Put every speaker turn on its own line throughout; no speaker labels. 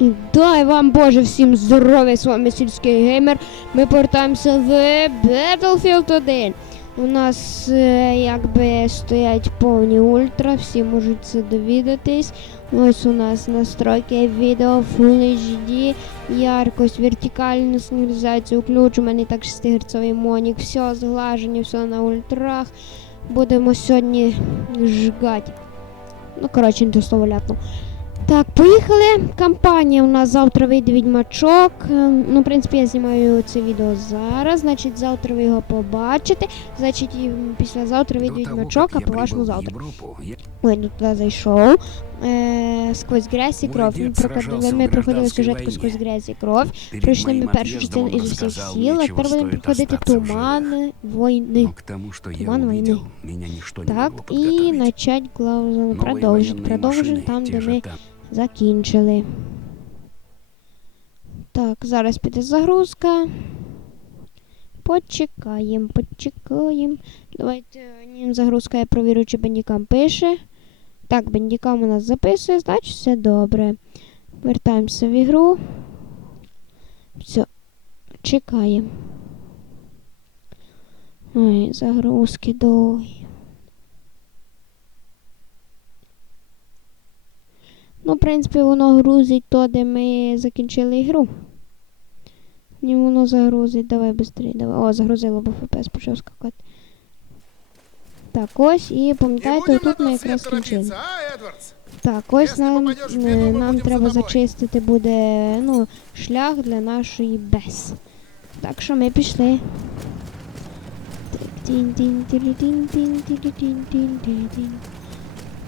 І дай вам Боже всім здоров'я, з вами сільський геймер. Ми повертаємося в Battlefield 1. У нас е, якби стоять повні ультра, всі можуть це довідатись. Ось у нас настройки відео Full HD, яркость, вертикальна сигналізація, включ, у мене так 6 герцовий монік, все зглажені, все на ультрах. Будемо сьогодні жгати. Ну, коротше, не ляпнув. Так, поїхали. Кампанія у нас завтра вийде відьмачок. Е, Ну, в принципі, я знімаю це відео зараз. Значить, завтра ви його побачите. Значить, і післязавтра вийде
До того,
відьмачок, а
как я
по-вашому
прибыл в
завтра.
Европу, я
Ой, ну туди зайшов. Е, сквозь грязь і
Мой
кров. Ми,
дед
проходили,
сражался
ми
в
проходили
гражданской
сюжетку
войне.
сквозь грязь і кров.
перед
Пройшли ми
моим
першу
отъездом
частину
он
із усіх
рассказал
сіл, а
мне,
тепер
чего
будемо
стоит
проходити
остаться в живых.
туман війни.
Но к тому, что я
Туман войны.
увидел, меня ничто не
Так,
могло
і
подготовить.
начать главное
Новые
продовжити.
военные
Продовжимо
машины,
там,
те
де
же
ми
там.
закінчили. Так, зараз піде загрузка. Почекаємо, почекаємо. Давайте нім загрузка, я провірю, чи бендікам пише. Так, бендікам у нас записує, значить все добре. Вертаємося в ігру. Все. Чекаємо. Ой, загрузки довгі. Ну, в принципі, воно грузить то, де ми закінчили ігру. Ні, воно загрузить. Давай швидше, давай. О, загрузило, бо ФПС почав скакати. Так, ось, і пам'ятаєте, тут ми якраз скінчили. Так, ось нам, е, нам треба
за
зачистити буде ну, шлях для нашої БЕС. Так що ми пішли. Тин-тин-тирі-тин-тин-тирі-тин-тин-тин-тин.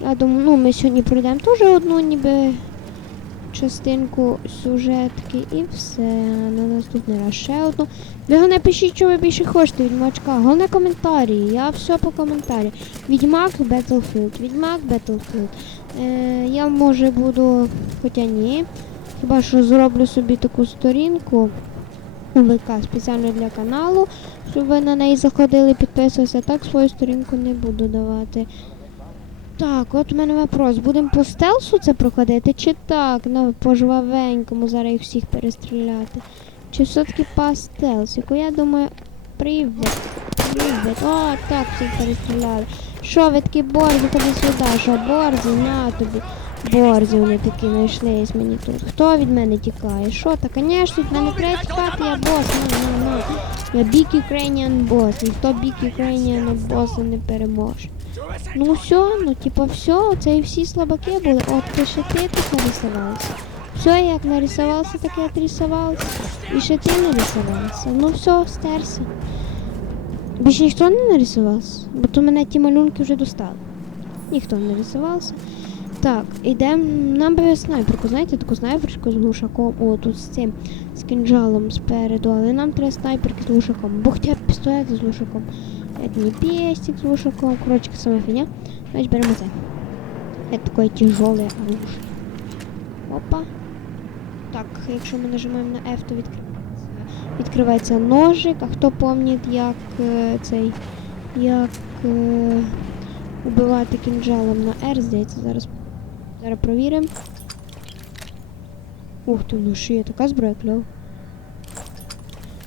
Я думаю, ну ми сьогодні пройдемо теж одну ніби частинку сюжетки і все. На наступний раз ще одну. Ви головне пишіть, що ви більше хочете від Мачка. Головне коментарі. Я все по коментарі. Відьмак Battlefield. Відьмак Battlefield. Е, я може буду, хоча ні. Хіба що зроблю собі таку сторінку у ВК спеціально для каналу, щоб ви на неї заходили, підписувалися. Так свою сторінку не буду давати. Так, от у мене вопрос. Будемо по стелсу це проходити, чи так, на пожвавенькому зараз їх всіх перестріляти? Чи все-таки по стелсику? Я думаю, привіт. Привіт. О, так, всіх перестріляли. Що ви такі борзі, ходи сюди, що борзі, на тобі. Борзі вони такі знайшлись мені тут. Хто від мене тікає? Що та, звісно, від мене треба тікати, я бос, на, на, на. Я Big Ukrainian boss. Ніхто Big Ukrainian боса не переможе. Ну все, ну типа все, це і всі слабаки були. От ти ще ти тут нарисувався. Все, як нарисувався, так як рисувався. І ще ти нарисувався. Ну все, стерся. Більше ніхто не нарисувався, бо то мене ті малюнки вже достали. Ніхто не нарисувався. Так, ідемо. Нам би снайперку, знаєте, таку снайперку з глушаком. О, тут з цим з кинджалом спереду, але нам треба снайперки з глушаком. Бо хоча б пістолет з глушаком. Это не пестик с глушаком. Короче, сама фигня. Значит, берем это. Это такое тяжелое оружие. Опа. Так, якщо ми нажимаємо на F, то відкривається, відкривається ножик. А хто пам'ятає, як е, цей, як е, убивати кінжалом на R, здається, зараз, зараз провіримо. Ух ти, ну шиє, така зброя кльова.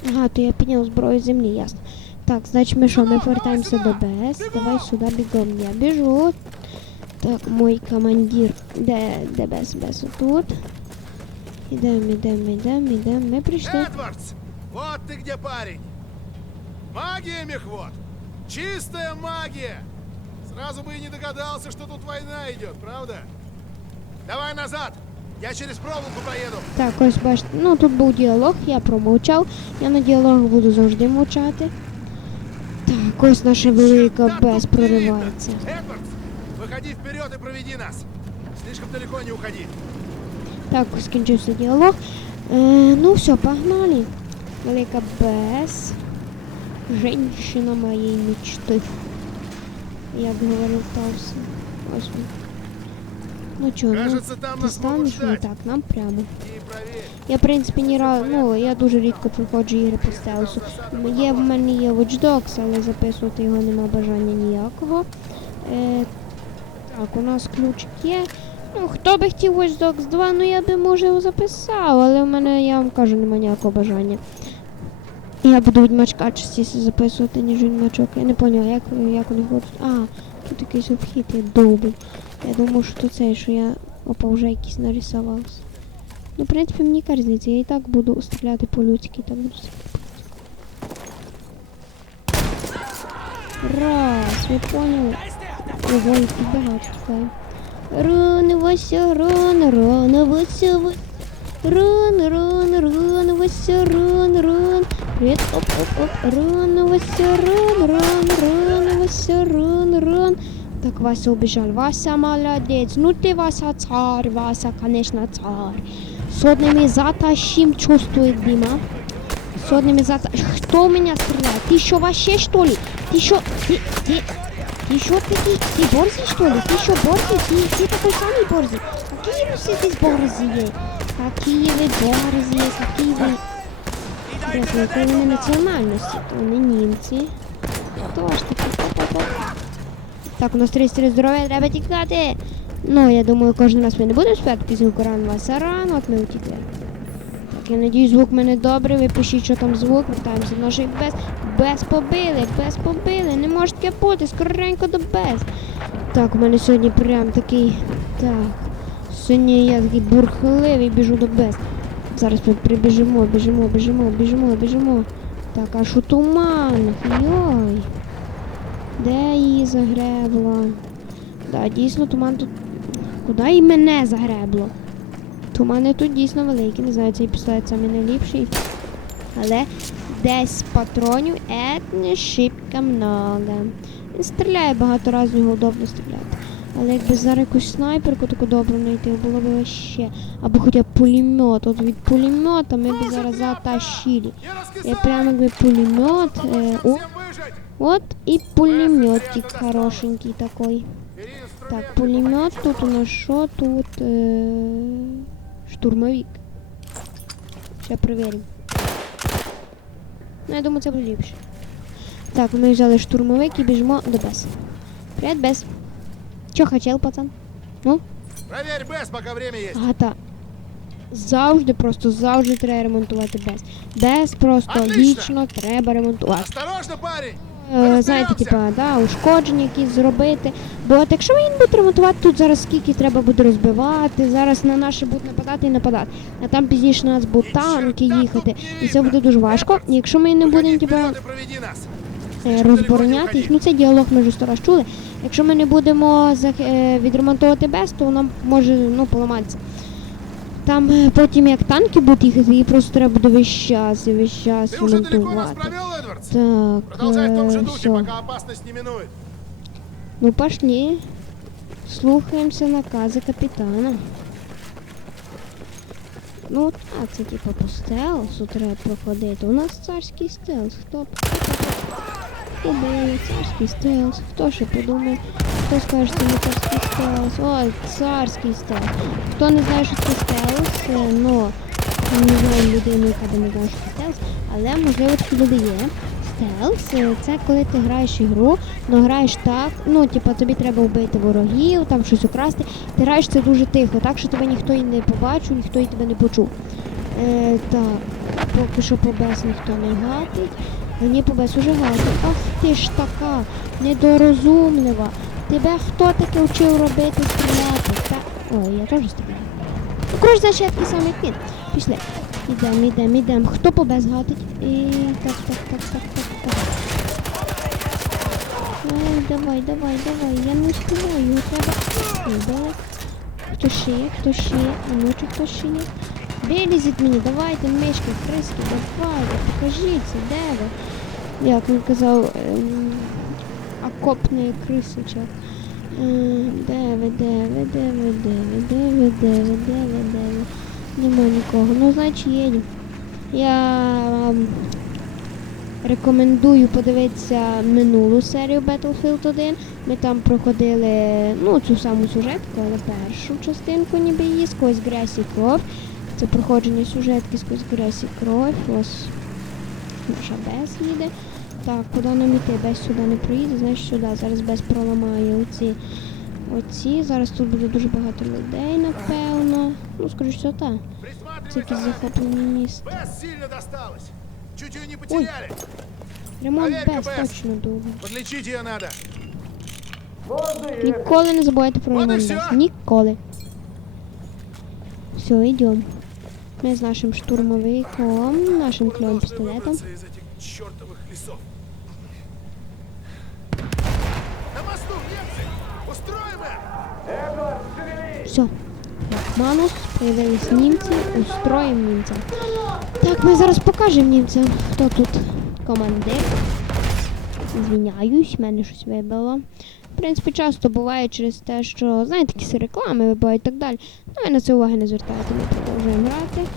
Ага, то я підняв зброю з землі, ясно. Так, значить ми що, ми повертаємося до БС. Давай сюди бігом. Я біжу. Так, мой командир. Де, де БС? БС тут. Ідемо, ідемо, ідемо, ідемо. Ми прийшли.
Эдвардс, вот ты где, парень. Магия, мехвод. Чистая магия. Сразу бы и не догадался, что тут война идет, правда? Давай назад. Я через проволоку проеду.
Так, ось бачите. Ну тут був діалог, я промовчав. Я на діалог буду завжди мовчати. Так, ось наша велика
Чё там
БС
тут не видно?
проривається.
Эдвардс, выходи вперед и проведи нас. Слишком далеко не уходи.
Так, скінчився діалог. Е, ну все, погнали. Велика БС. Женщина моєї мечти. Як говорив Тавс. Ось він. Ну чого, ну,
Кажется, там
ти
нас могут
станеш? Ну так, нам прямо. Я, в принципі, ні разу, ну, я дуже рідко проходжу ігри по стелсу. Є, в мене є Watch Dogs, але записувати його нема бажання ніякого. Е, так, у нас ключик є. Ну, хто би хотів Watch Dogs 2, ну я би може його записав, але в мене, я вам кажу, немає ніякого бажання. Я буду відьмачка частіше записувати, ніж відьмачок. Я не поняла, як, як вони хочуть. А, тут якийсь обхід, я довбий. Я думав, що то цей, що я опа, вже якийсь нарисувався. Ну, в принципі, мені різниця, я і так буду стріляти по-людськи, так буду стріляти. Раз, ви поняли? Ого, їх тут багато тікає. Рано, Вася, Вася. Рано, рано, рано, Вася, рано, рано. Привіт, оп, оп, оп. Рано, Вася, рано, рано, рано, Вася, рано, рано. Так, Вася убежал. Вася молодец. Ну ты, Вася, царь. Вася, конечно, царь. С одними затащим чувствует Дима. С одними зата... Кто у меня стреляет? Ты еще вообще, что ли? Ты еще... Ты, ты, ты еще такой... Ты борзый, что ли? Ты еще борзый? Ты, ты такой самый борзый? Какие вы все здесь борзые? Какие вы борзые? Какие вы... Интересно, якої вони національності? То вони німці. Хто ж такі? Так, у нас 33 здоров'я, треба тікати. Ну, я думаю, кожен раз ми не будемо спати після Коран рано, от ми утікли. Так, я надію, звук в мене добрий. Ви пишіть, що там звук, вертаємося до наших без. Без побили, без побили. Не може таке бути, скоренько до без. Так, у мене сьогодні прям такий. Так. Сьогодні я такий бурхливий біжу до без. Зараз ми прибіжимо, біжимо, біжимо, біжимо, біжимо. Так, а що туман? Йой. Де її загребло? Да, дійсно туман тут. Куди і мене загребло? Тумани тут дійсно великі, не знаю, цей пістолет саме найліпший. Але десь патронів ет не шибко много. Він стріляє багато разів, його удобно стріляти. Але якби зараз якусь снайперку таку добру знайти, було б вообще. Або хоча б пулемет. От від пулемета ми б зараз затащили. Я прямо якби пулемет. Е, о,
Всем выжить!
от і пулеметик хорошенький такой.
Бери инструменты,
Так, пулемет тут у нас що тут? Е, штурмовик. Ще перевіримо. Ну, я думаю, це буде ліпше. Так, ми взяли штурмовик і біжимо до Бес. Привіт, Бес. Чо хотів, пацан?
Проверь БЭС, пока время есть.
Гата. Завжди, просто завжди треба ремонтувати Бес. Бес просто
Отлично.
вічно треба ремонтувати.
Осторожно, парень!
Е, знаєте, типа, да, ушкодження якісь зробити. Бо от якщо він буде ремонтувати, тут зараз скільки треба буде розбивати, зараз на наші будуть нападати і нападати. А там пізніше на нас будуть танки їхати. І це буде дуже важко. І якщо ми не будемо типа, е, розбороняти їх, ну це діалог ми вже сто раз чули. Якщо ми не будемо е, відремонтувати без, то нам може ну, поламатися. Там потім як танки будуть їхати, її просто треба буде весь час і весь час ремонтувати.
Эдвардс?
Так,
Продолжай в том же
е,
духе,
все.
пока опасность не минует.
Ну пошли. Слухаємося накази капітана. Ну, так, це типу по стелсу треба проходити. У нас царський стелс. Хто Убили царський стелс. Хто ще подумає? Хто скаже, що не царський стелс? Ой, царський стелс. Хто не знає, що це стелс, е, ну, не знаю людину, яка не знає, що це але можливо такі люди є. Стелс е, це коли ти граєш ігру, ну граєш так, ну типа тобі треба вбити ворогів, там щось украсти. Ти граєш це дуже тихо, так що тебе ніхто і не побачив, ніхто і тебе не почув. Е, так, поки що по бес ніхто не гатить. Мені по бес уже гатить. Ах ти ж така, недорозумлива. Тебе хто таке вчив робити стріляти? Та... Ой, я теж стріляю. Я такий самий як він. Пішли. Ідем, ідем, ідем. Хто по без гатить? І так, так, так, так, так, так. Ой, давай, давай, давай. Я не успіваю, його треба. Ой. Хто ще є? Хто ще є? А ну чи хто ще є? Вилізіть мені, давайте, мишки, криски, давайте, покажіться, де ви? Як він казав, ем, окопні крисичок. Ем, Де ви, де ви, де ви, де ви, де ви, де ви, де ви, де ви? Нема нікого. Ну, значить, їдемо. Я вам рекомендую подивитися минулу серію Battlefield 1. Ми там проходили ну, цю саму сюжетку, але першу частинку ніби її сквозь грязь і кров. Це проходження сюжетки сквозь грязь і кров. Ось наша Бес їде. Так, куди нам іти? Бес сюди не проїде, значить сюди. Зараз Бес проламає оці Оці. Зараз тут буде дуже багато людей, напевно. Ну, скоріш все, так. Це
якесь захоплене місто. Ой.
Ремонт без точно довго.
Подлечити її треба.
Ніколи не забувайте про ремонт без. Ніколи. Все, йдемо. Ми з нашим штурмовиком, нашим кльовим пістолетом. Манус, появились німці, устроїмо німцям. Так, ми зараз покажемо німцям, хто тут командир. Звіняюсь, мене щось вибило. В принципі, часто буває через те, що, знаєте, якісь реклами вибивають і так далі. Ну, я на це уваги не звертайте, ми продовжуємо грати.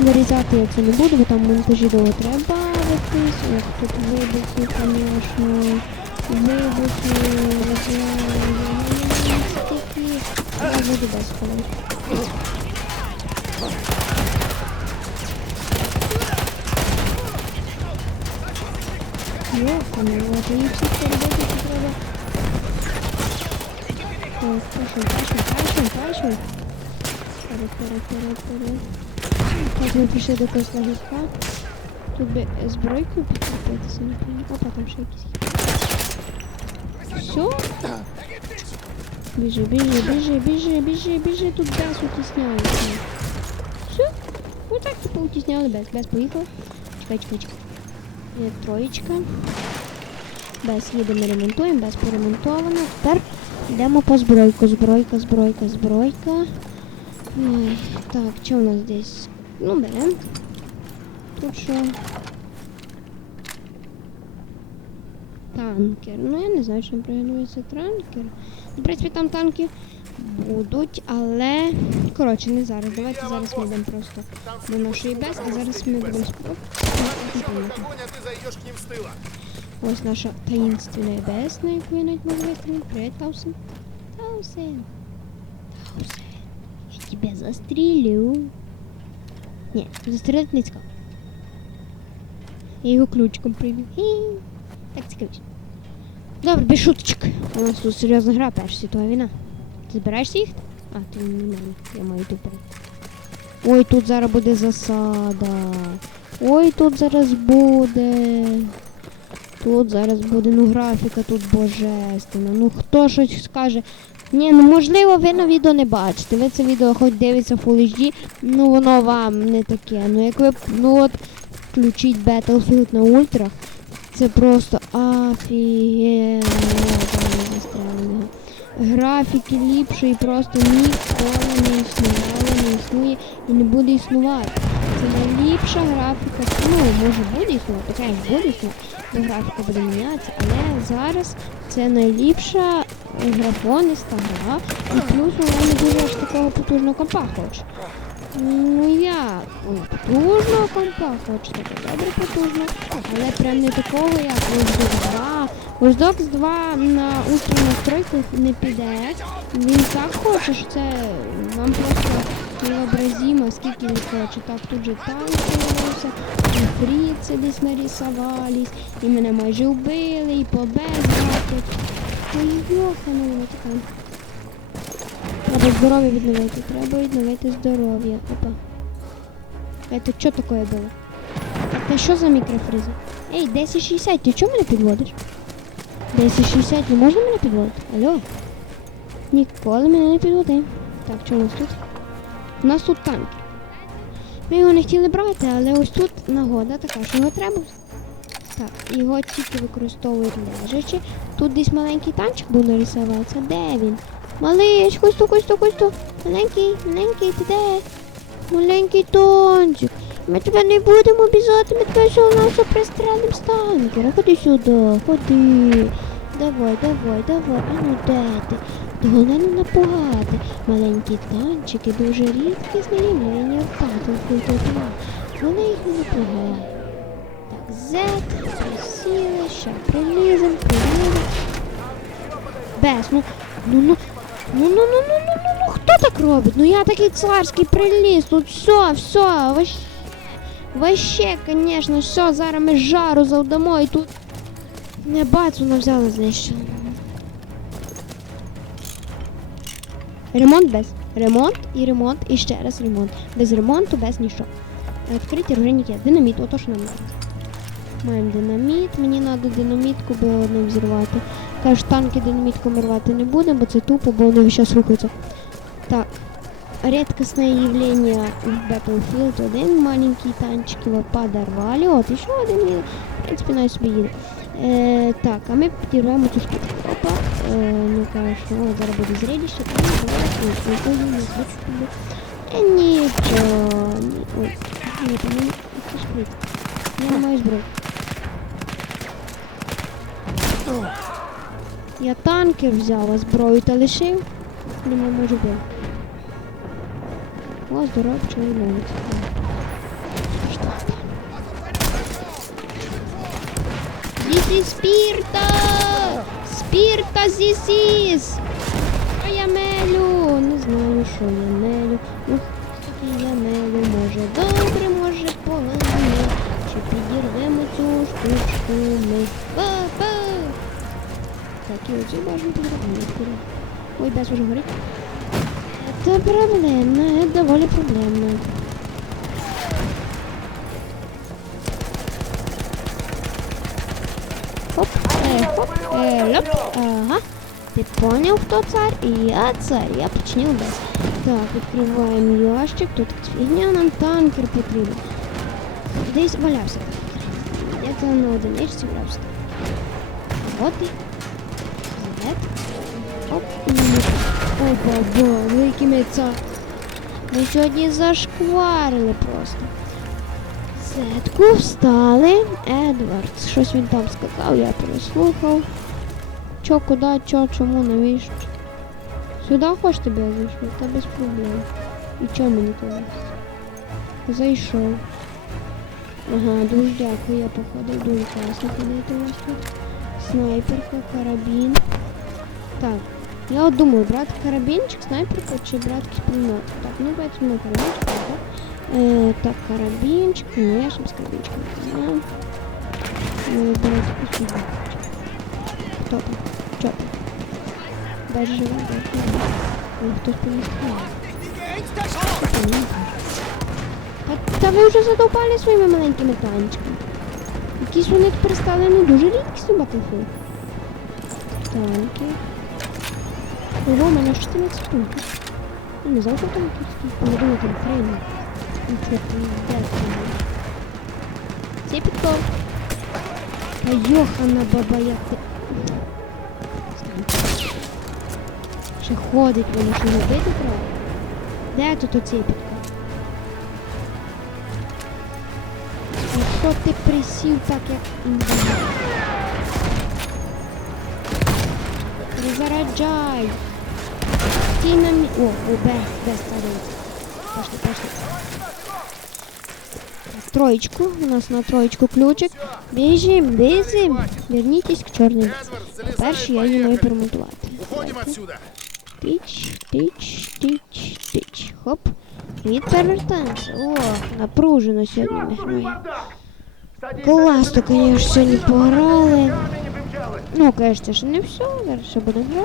Вирізати я це не буду, бо там монтажі довго треба бавитись. Ох, тут вибухи, звісно. Вибухи, такі. Я буду вас ховати. Ёлка моего, это не все работает, правда. О, пошел, пошел, пошел, пошел. Пора, пора, пора, пора. Так, мы пришли до костного листка. Тут бы сбройку подкрепиться, не понимаю. Опа, там шейки. Все? Біжи, біжи, біжи, біжи, біжи, біжи, тут без утісняється. Все? Ось так типу утісняли без. Без поїхав. Чекай, чекай, чекай. Є троєчка. Без їдемо ремонтуємо, без поремонтовано. Тепер йдемо по збройку. Збройка, збройка, збройка. Ой, так, що у нас десь? Ну, беремо. Тут що? Танкер. Ну, я не знаю, чим пригодується танкер. В принципі, там танки будуть, але. Коротше, не зараз. Давайте зараз ми йдемо просто до нашої без, а зараз ми будемо спробувати. Ось наша таїнственна без, на яку я навіть можу витримати. Привіт, Таусен. Таусен. Таусен. Я тебе застрілю. Ні, застрілити не цікаво. Я його ключиком прибив. Так цікавіше. Добре, без шуточок. У нас тут серйозна гра, перша світова війна. Ти збираєшся їхати? А, ти не мене. Я маю йти. Ой, тут зараз буде засада. Ой, тут зараз буде. Тут зараз буде, ну графіка тут божественна. Ну хто щось скаже. Ні, ну можливо, ви на відео не бачите. Ви це відео хоч дивиться Full HD, ну воно вам не таке. Ну як ви ну от включіть Battlefield на ультрах, це просто офігенно там застрелено. Графіки ліпшої просто ніколи не існувало, не існує і не буде існувати. Це найліпша графіка. Ну, може буде існувати, звичайно, буде існувати, бо графіка буде мінятися, але зараз це найліпша графониста гра. І плюс вона не дуже аж такого потужного компа хоче. Ну? Ой, потужного компа хоче, таке добре потужно, але прям не такого, як Watch 2. Watch Dogs 2 на ультра настройках не піде. Він так хоче, що це вам просто необразимо, скільки він хоче. Так, тут же танкувався, і фріци десь нарисувались, і мене майже вбили, і по без гатять. Ой, йохану, така. Треба здоров'я відновити, треба відновити здоров'я. Опа. Это що таке було? Так, це що за мікрофризи? Ей, 1060, ти чого мене підводиш? 1060, не можна мене підводити? Алло? Ніколи мене не підводи. Так, що у нас тут? У нас тут танки. Ми його не хотіли брати, але ось тут нагода така, що його треба. Так, його тільки використовують лежачи. Тут десь маленький танчик був нарисуватися. Де він? Малиш, ось тут, ось тут, ось тут. Маленький, маленький, ти де? Маленький тончик. Ми тебе не будемо обізати, ми тебе все одно пристрелим з танкера. Ходи сюди, ходи. Давай, давай, давай. А ну де ти? Головне не напугати. Маленькі танчики дуже рідкісне явлення в Battlefield 2. Вони їх не напугають. Так, Z, присіли, ще прилізем, прилізем. Без, ну, ну, ну, ну, ну, ну, ну, ну, ну, ну, хто так робить? Ну я такий царський приліз, тут все, все, вообще, вообще, конечно, все, зараз ми жару завдамо і тут не бац, вона взяла знищила. Ремонт без. Ремонт і ремонт, і ще раз ремонт. Без ремонту, без нічого. Відкриті оружейники. Динаміт, ото що нам. Маємо динаміт, мені треба динамітку би одну взірвати. Кажуть, танки динамітками рвати не будемо, бо це тупо, бо вони зараз рухаються. Так. Редкостное явление в Battlefield 1. Маленький танчик его подорвали. Вот, еще один едет. В принципе, на собі їде. Е, так, а ми підірвемо цю штуку. Опа. Е, ну, конечно, зараз буде зрелище. Там, давай, ой, мені це шприт. Я не маю зброї. О. Я танкер взяв, а зброю та лишив. Не можу бити. О? This is Спирта! Спирта this is! Що я мелю? Не знаю, що я мелю. Ну, я мелю, може добре, може погано. Чи підірвемо цю штучку ми. Ба-ба! Так, і оці можемо підірвати. Ой, без уже горить. Это проблемно, это довольно проблемно. Хоп, э, хоп, э, лоп, ага. Ты понял, кто царь? И я царь, я починил без. Так, открываем ящик, тут фигня, нам танкер потрібен. Десь валявся танкер. Где-то на одиничці валявся. Вот і. О, баба, ну які ми це. Ми сьогодні зашкварили просто. Сетку встали. Едвард. Щось він там скакав, я переслухав. Чо, куди, чо, чому, навіщо? Сюди хочеш тебе зайшов? Та без проблем. І чо мені туди? Зайшов. Ага, дуже дякую, я походив, дуже класно ходити у вас тут. Снайперка, карабін. Так, я от думаю, брать карабинчик, снайперку чи брать пулемет. Так, ну поэтому карабинчик, так. Э, так, карабинчик, ну я же с карабинчиком. Да. Ну, давайте посмотрим. Кто там? Чё там? Даже живой, даже живой. Ой, кто помешал? Та, та ви вже задовбали своїми маленькими танчиками. Якісь вони тепер стали не дуже рідкісні Battlefield. Танки. Ого, у мене 14 пунктів. Я не знав, там якісь не думаю, там хрень. Нічого, не Це підкол. Та йохана баба, як ти. Ще ходить, воно що робити треба. Де тут оцей підкол? А що ти присів так, як інвалід? Перезаряджай! Стій на. О, о, без, без старий. Пошли, пошли. Троечку, у нас на троечку ключик. Біжим, біжим. Вернітесь к.
Эдвард,
Перший я її маю перемонтувати.
Уходим отсюда.
Тич, тич, тич, тич. Хоп. І. О, напружено сьогодні ми граємо. Класно, конечно, сьогодні пограли. Ну, конечно, ще не все, зараз ще буде гра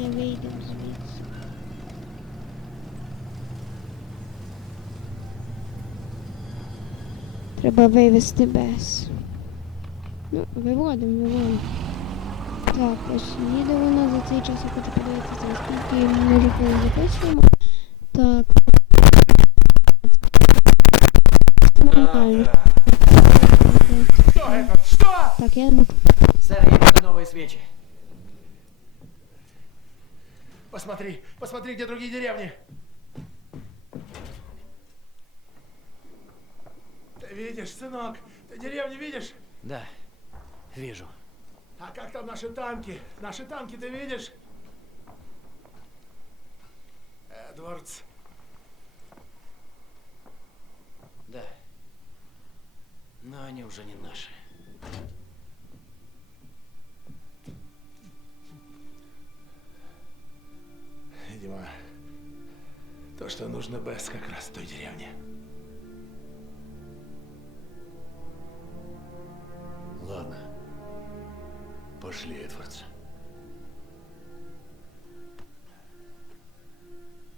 І не вийдемо звідси. Треба вивести без. Ну, виводимо, виводимо. Так, ось їде вона за цей час, я хочу подивитися, скільки ми вже записуємо. Так. Нормально.
Что это? Что?
Так, я можу.
Сэр, я вижу новые свечи.
Посмотри, посмотри, где другие деревни. Ты видишь, сынок? Ты деревни видишь?
Да, вижу.
А как там наши танки? Наши танки ты видишь? Эдвардс.
Да. Но они уже не наши.
Видимо, то, что нужно Бесс как раз в той деревне.
Ладно. Пошли, Эдвардс.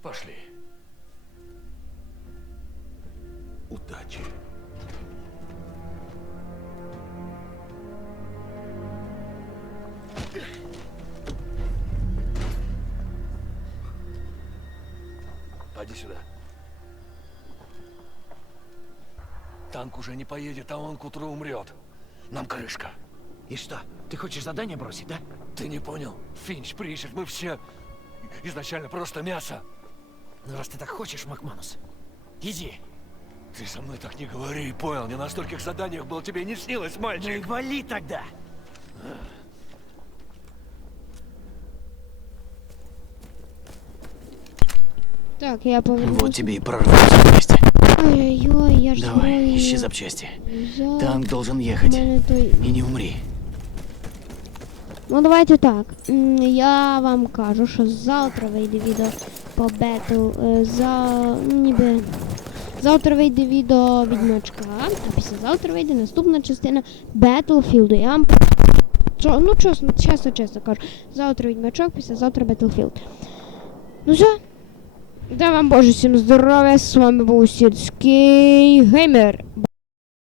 Пошли.
Удачи.
Танк уже не поедет, а он к утру умрет. Нам крышка.
И что, ты хочешь задание бросить, да?
Ты не понял? Финч, Причард, мы все изначально просто мясо.
Ну раз ты так хочешь, Макманус, иди.
Ты со мной так не говори, понял? Не на стольких заданиях был, тебе не снилось,
Ну и
мальчик.
вали тогда.
Так, я повернусь.
Вот тебе и прорваться вместе.
Ой-ой-ой, я ж
Давай, ищи запчасти.
взяв.
Танк должен ехать. И не умри.
Ну давайте так. Я вам кажу, що завтра вийде відео по бетл. е, За ну, ніби. Завтра вийде відео відьмачка, а післязавтра вийде наступна частина Battlefield. Я вам Чо- ну чесно, чесно, чесно кажу. Завтра відьмачок, післязавтра Battlefield. Ну все. Дай вам Боже всім здоров'я. З вами був сільський геймер.